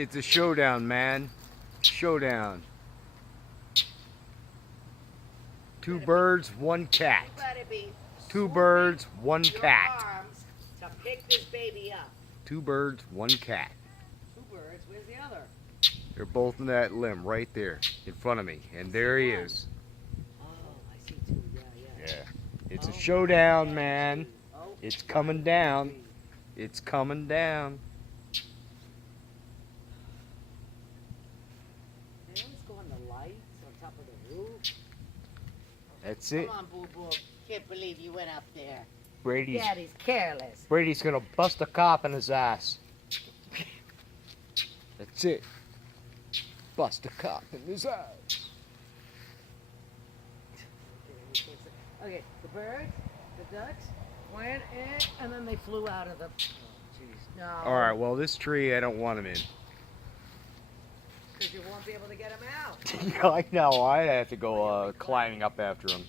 It's a showdown, man. Showdown. Two birds, one cat. Two birds, one cat. Arms to pick this baby up. Two birds, one cat. Two birds. Where's the other? They're both in that limb right there in front of me. And there he is. Oh, I see two. Yeah. Yeah. It's a showdown, man. Oh, It's coming down. It's coming down. Let's go on the lights on top of the roof. That's it. Come on, Boo Boo. Can't believe you went up there. Brady's Daddy's careless. gonna bust a cop in his ass. That's it. Bust a cop in his ass. Okay, the birds, the ducks went in, and then they flew out of the. Oh, jeez, no. All right. Well, this tree, I don't want him in. Because you won't be able to get them out. I know. I'd have to go climbing up after him.